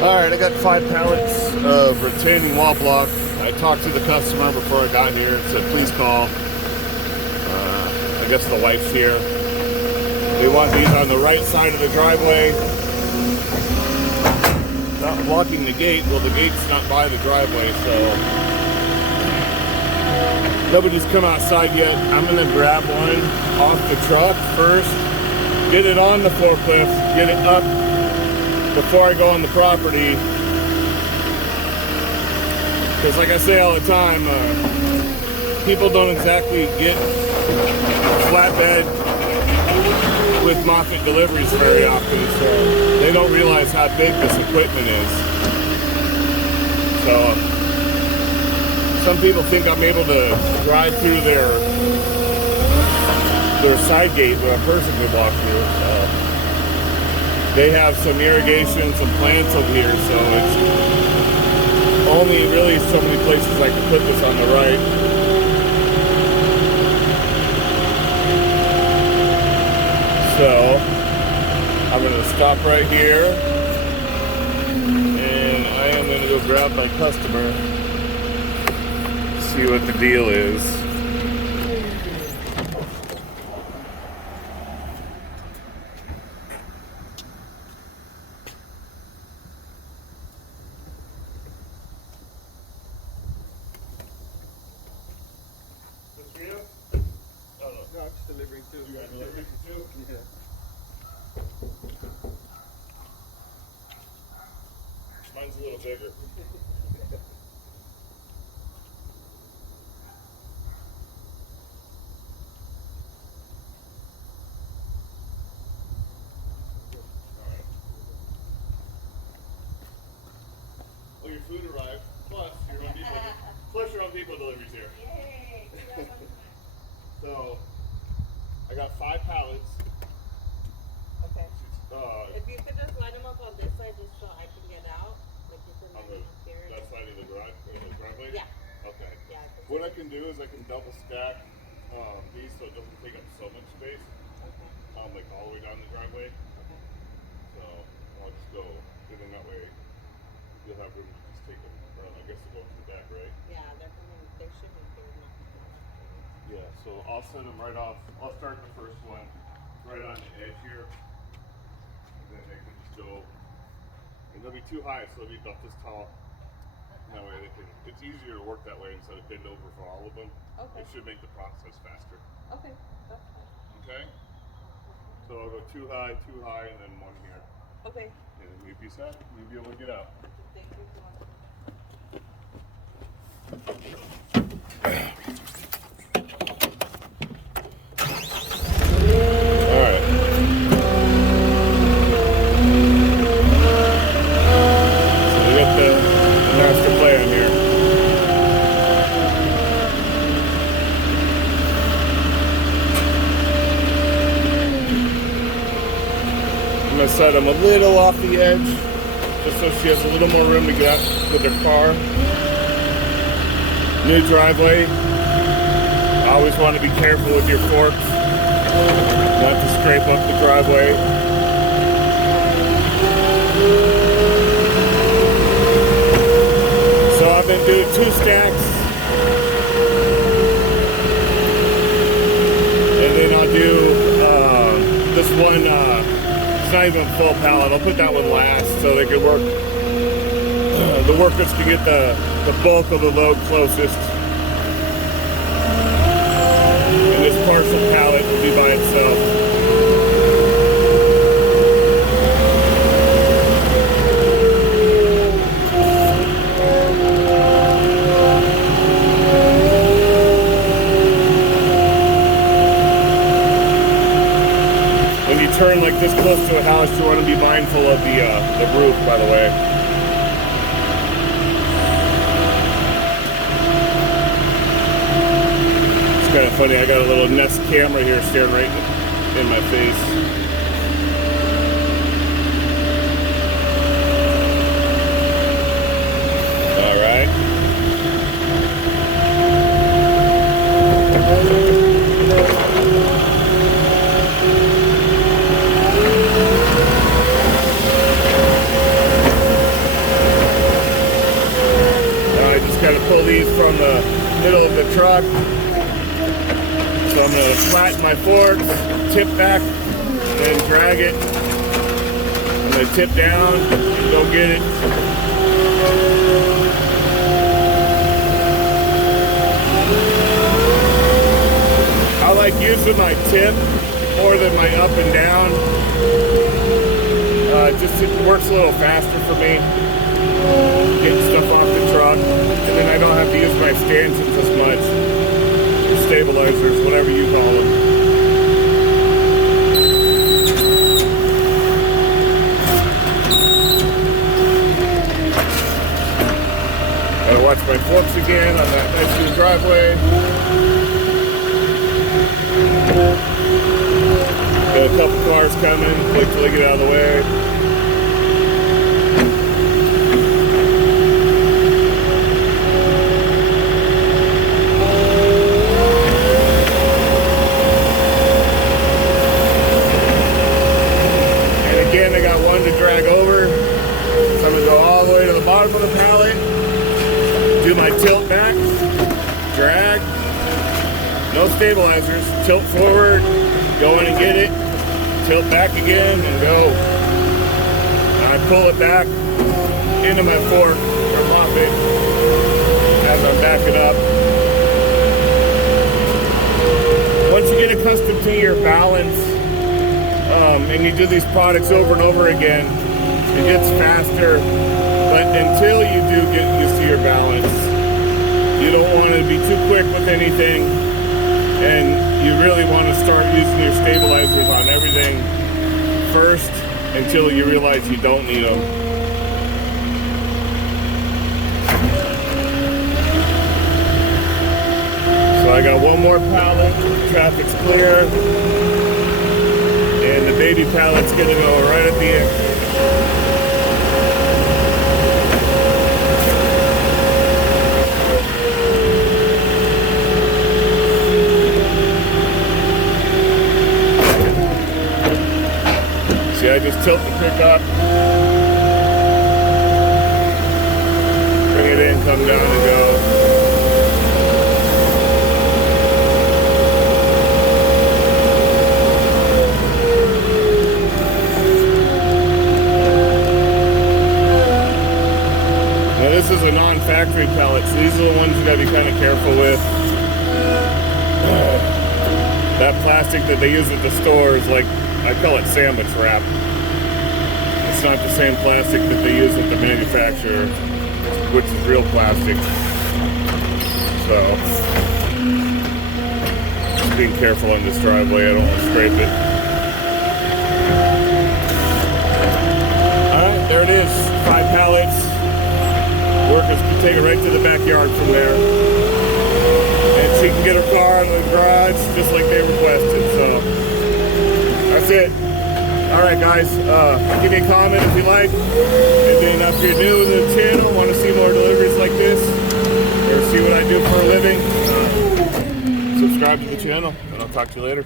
Alright, I got 5 pallets of retaining wall block. I talked to the customer before I got here, said please call. I guess the wife's here. They want these on the right side of the driveway. Not blocking the gate. Well, the gate's not by the driveway, so nobody's come outside yet. I'm gonna grab one off the truck first, get it on the forklift, get it up before I go on the property. Because like I say all the time, people don't exactly get flatbed with Moffett deliveries very often, so they don't realize how big this equipment is. So some people think I'm able to drive through their side gate where a person could walk through. They have some irrigation, some plants over here, so it's only really so many places I can put this on the right. So I'm going to stop right here, and I am going to go grab my customer, see what the deal is. Delivering too. You got delivery too? Yeah. Mine's a little bigger. Well, your food arrived, plus your own people, deliveries here. Yay! So, I got 5 pallets. Okay. If you could just line them up on this side just so I can get out. Like you can On line them up here. that side of the driveway? Yeah. Okay. Yeah. What I can do is I can double stack these so it doesn't take up so much space. Okay. Like all the way down the driveway. Okay. So I'll just go, and then that way you'll have room to just take them. I guess they'll go to the back, right? Yeah, they're coming. They should be here now. Yeah, so I'll set them right off. I'll start the first one right on the edge here. And then they can just go, and they'll be too high, so they'll be about this tall. And that way they can, it's easier to work that way instead of bend over for all of them. Okay. It should make the process faster. Okay. That's fine. Okay? So I'll go too high, and then one here. Okay. And then you'll be set, you'll be able to get out. Thank you so much. Alright. So we got the master plan here. I'm going to set them a little off the edge, just so she has a little more room to get out with her car. New driveway. I always want to be careful with your forks. Not to scrape up the driveway. So I've been doing 2 stacks. And then I'll do this one, it's not even a full pallet. I'll put that one last so they can work, the workers can get the bulk of the load closest. And this partial pallet will be by itself. When you turn like this close to a house, you want to be mindful of the roof, by the way. It's kind of funny, I got a little Nest camera here staring right in my face. Alright. these from the middle of the truck. So I'm going to flatten my forks, tip back, and then drag it. I'm going to tip down and go get it. I like using my tip more than my up and down. It works a little faster for me, getting stuff off the truck, and then I don't have to use my stanchions as much, or stabilizers, whatever you call them. Gotta watch my forks again on that nice new driveway. Got a couple cars coming, wait till they get out of the way. And again, I got one to drag over. So I'm gonna go all the way to the bottom of the pallet, do my tilt back, drag, no stabilizers, tilt forward, go in and get it, tilt back again and go. And I pull it back into my fork or Moffett as I'm backing up. Once you get accustomed to your balance and you do these products over and over again, it gets faster. But until you do get used to your balance, you don't want to be too quick with anything. And you really want to start using your stabilizers on everything first until you realize you don't need them. So I got one more pallet, traffic's clear, and the baby pallet's gonna go right at the end. See, I just tilt the pickup, bring it in, come down and go. Now this is a non-factory pallet, so these are the ones you gotta be kind of careful with. That plastic that they use at the store is like, I call it sandwich wrap. It's not the same plastic that they use at the manufacturer, which is real plastic. So, just being careful on this driveway, I don't want to scrape it. Alright, there it is. 5 pallets. Workers can take it right to the backyard from there. And she can get her car in the garage just like they requested, so. That's it. Alright guys, give me a comment if you like. And if you're new to the channel, want to see more deliveries like this, or see what I do for a living, subscribe to the channel, and I'll talk to you later.